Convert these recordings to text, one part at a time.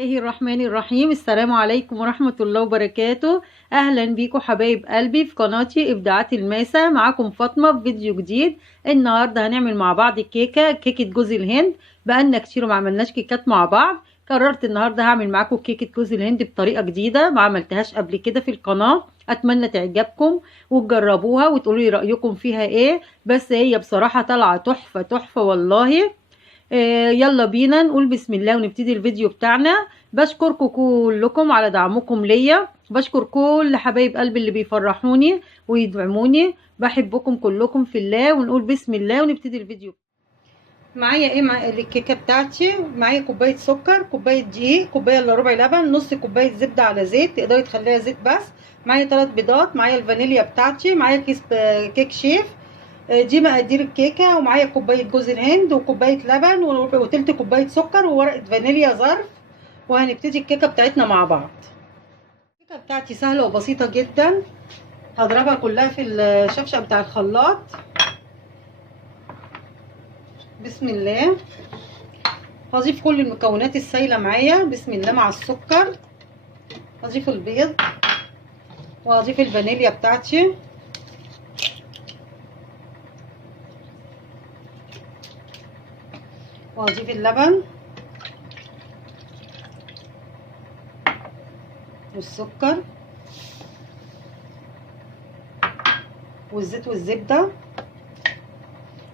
الله الرحمن الرحيم. السلام عليكم ورحمة الله وبركاته. أهلا بيكم حبايب قلبي في قناتي إبداعات الماسة. معاكم فاطمة في فيديو جديد. النهاردة هنعمل مع بعض كيكة جوز الهند. بقالنا كتير ما عملناش كيكات مع بعض. قررت النهاردة هعمل معاكم كيكة جوز الهند بطريقة جديدة ما عملتهاش قبل كده في القناة. أتمنى تعجبكم وتجربوها وتقولوا لي رأيكم فيها إيه. بس هي بصراحة طالعة تحفة تحفة والله. يلا بينا نقول بسم الله ونبتدي الفيديو بتاعنا. بشكركم كلكم على دعمكم ليا. بشكر كل حبايب قلبي اللي بيفرحوني ويدعموني. بحبكم كلكم في الله. ونقول بسم الله ونبتدي الفيديو. معايا ايه مع الكيكه بتاعتي؟ معايا كوبايه سكر، كوبايه دقيق، كوبايه الا ربع لبن، نص كوبايه زبده على زيت، تقدري تخليها زيت بس. معايا 3 بيضات، معايا الفانيليا بتاعتي، معايا كيس كيك شيف. دي مقادير الكيكه. ومعايا كوبايه جوز الهند وكوبايه لبن وتلت كوبايه سكر وورقه فانيليا ظرف. وهنبتدي الكيكه بتاعتنا مع بعض. الكيكه بتاعتي سهله وبسيطه جدا. هضربها كلها في الشفشق بتاع الخلاط. بسم الله. هضيف كل المكونات السايله معايا بسم الله مع السكر. هضيف البيض وهضيف الفانيليا بتاعتي وهضيف اللبن والسكر والزيت والزبده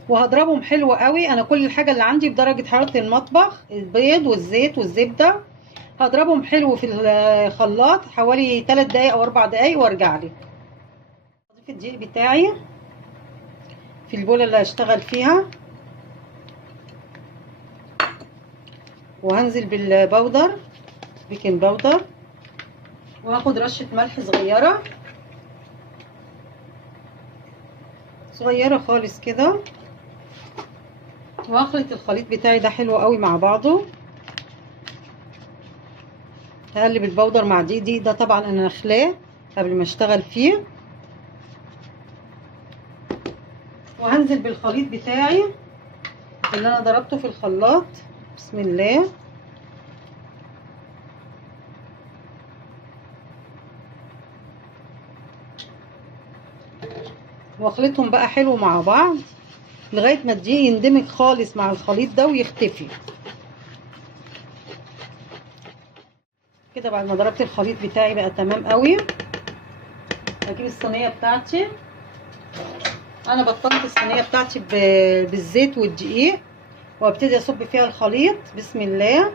وهضربهم حلو قوي. انا كل الحاجه اللي عندي بدرجه حراره المطبخ، البيض والزيت والزبده. هضربهم حلو في الخلاط حوالي 3 دقايق او 4 دقايق وارجع لك. هضيف الدقيق بتاعي في البوله اللي هشتغل فيها وهنزل بالبودر، بيكنج باودر، وهاخد رشه ملح صغيره خالص كده. وهخلط الخليط بتاعي ده حلو قوي مع بعضه. هقلب البودر مع دقيق ده طبعا انا نخلاه قبل ما اشتغل فيه. وهنزل بالخليط بتاعي اللي انا ضربته في الخلاط بسم الله. واخلطهم بقى حلو مع بعض لغايه ما الدقيق يندمج خالص مع الخليط ده ويختفي كده. بعد ما ضربت الخليط بتاعي بقى تمام قوي. هجيب الصينيه بتاعتي. انا بطلت الصينيه بتاعتي بالزيت والدقيق وابتدي اصب فيها الخليط بسم الله.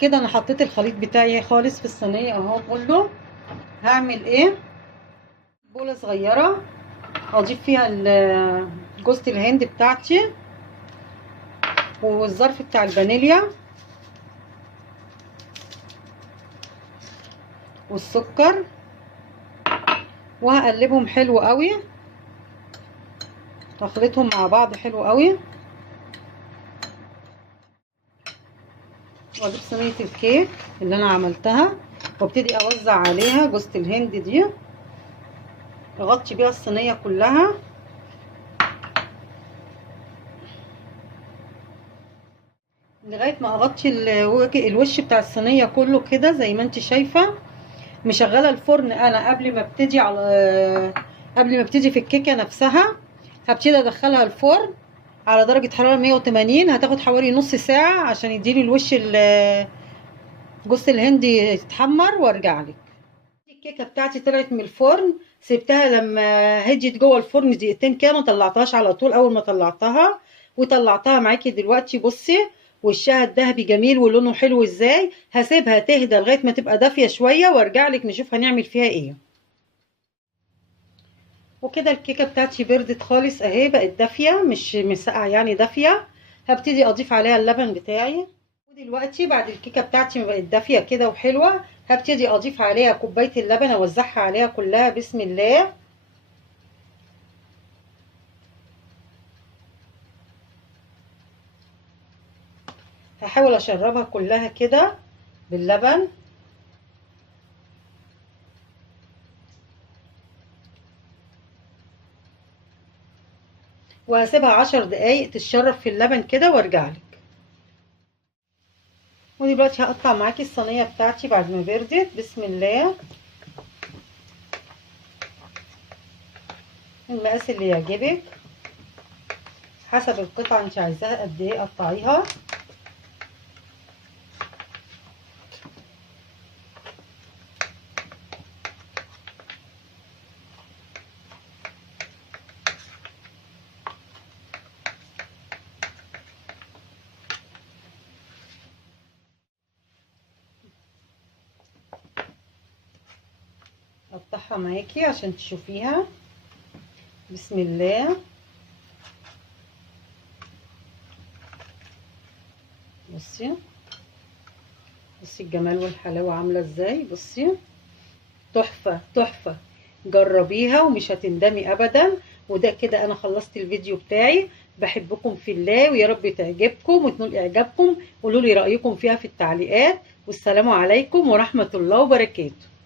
كده انا حطيت الخليط بتاعي خالص في الصينيه اهو كله. هعمل ايه؟ بوله صغيره اضيف فيها جوزة الهند بتاعتي والظرف بتاع الفانيليا والسكر وهقلبهم حلو قوي واخلطهم مع بعض حلو قوي. واجيب صينيه الكيك اللي انا عملتها وابتدي اوزع عليها جوزة الهند دي. اغطي بيها الصينيه كلها لغايه ما اغطي الوش بتاع الصينيه كله كده زي ما انت شايفه. مشغله الفرن انا قبل ما ابتدي في الكيكه نفسها. هبتدي ادخلها الفرن على درجه حراره 180. هتاخد حوالي نص ساعه عشان يديلي الوش جوز الهند يتحمر وارجع لك. الكيكه بتاعتي طلعت من الفرن. سبتها لما هديت جوه الفرن دقيقتين كده، ما طلعتهاش على طول. اول ما طلعتها وطلعتها معاكي دلوقتي بصي وشها الذهبي جميل ولونه حلو ازاي. هسيبها تهدى لغايه ما تبقى دافيه شويه وارجع لك نشوف هنعمل فيها ايه. وكده الكيكه بتاعتي بردت خالص اهي، بقت دافيه مش ساقعه يعني دافيه. هبتدي اضيف عليها اللبن بتاعي. ودلوقتي بعد الكيكه بتاعتي ما بقت دافيه كده وحلوه هبتدي اضيف عليها كوبايه اللبن اوزعها عليها كلها بسم الله. هحاول اشربها كلها كده باللبن. وهسيبها 10 دقايق تتشرب في اللبن كده وارجعلك. ودلوقتي هقطع معاكي الصينيه بتاعتي بعد ما بردت. بسم الله. المقاس اللي يعجبك حسب القطعه انت عايزاها قد ايه قطعيها. اقطعها معاكي عشان تشوفيها. بسم الله. بصي بصي الجمال والحلاوه عامله ازاي. بصي تحفه تحفه. جربيها ومش هتندمي ابدا. وده كده انا خلصت الفيديو بتاعي. بحبكم في الله ويا رب تعجبكم وتنول اعجابكم. قولوا لي رايكم فيها في التعليقات. والسلام عليكم ورحمه الله وبركاته.